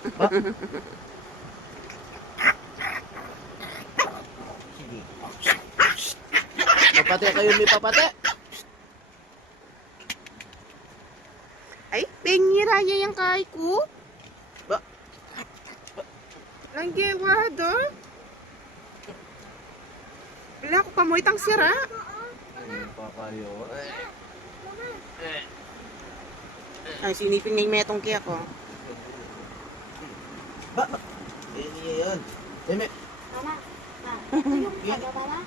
Ah. Sige. Papate kayo, may papate. Ay, pengiraya yung kay ko. Ba? Langgewado. Wala ko pamoy tang sira. Ay, papayo. Ay, siniping na yung metong kaya ko. Ba? Eh, niya yan. Eme. Mama, ma, ito yung Yan. saga, mama.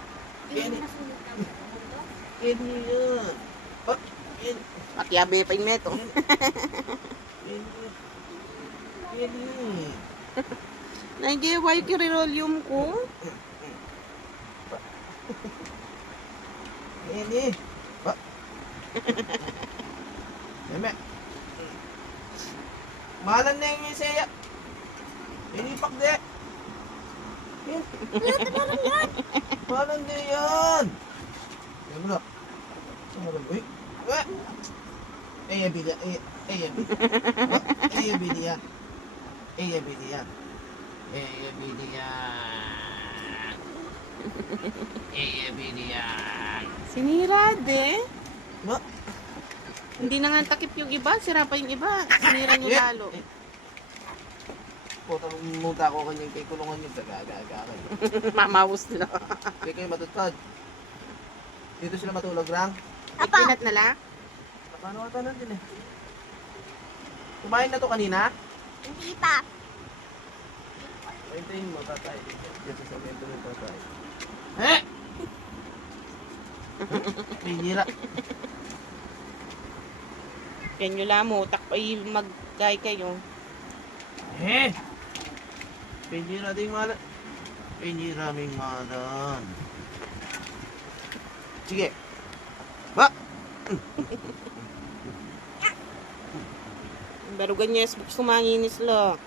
Yan. Yung nasulit na mundo. Yan niya yan. Ba? Yan. Patiabe pa yung meto. Yan niya. Yan niya. Langgeway yung kirirolium ko. Yan niya. Ba? Eme. Mahalan na yung Isaya. Inipak de. Yan. Mahalan na yan. Yan mo na. Mahalan boy. Wah. Eh, bidia. Eh, bidia. Eh, bidia. Eh, bidia. Eh, bidia. Sinira de. Ba? Hindi na nga takip yung iba, sira pa yung iba. Sinira nyo lalo. Putang muta ko kanyang kay kulungan yung gagaga kayo. Mamawos na. Hindi kayo matutod. Dito sila matulog lang. Ipinat na lang. Paano ka tanan din eh? Kumain na to kanina? Hindi pa. Pahintayin mo, tatay. Dito sa mento ng tatay. Eh! May hira. Yan nyo lang mo, takpay mag-gay kayo. Eh! May hira ding malan. May hira ming malan. Sige. Ba! Barugan niya, gusto manginis lo.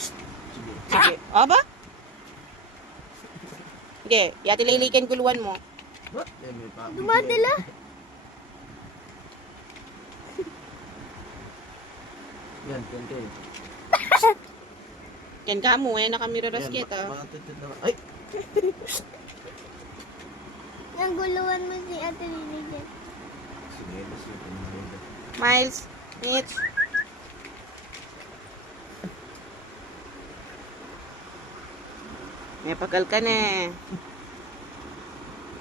Sige. Sige. Aba? Sige, yati lilikin kuluan mo. Ba? May pa. Dumadala. Yan, kayo. Ken ka mo, eh, nakamiraras Yan, kita. matutod naman. Ay! Naguluhan mo si Ate Lily dyan. Sige, sige. Miles, Mitch. May pagal ka na eh.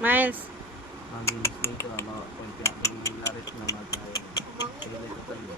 Miles. Mamilis na ito, mga point yan. Larit na magkaya. Sige, ito tayo.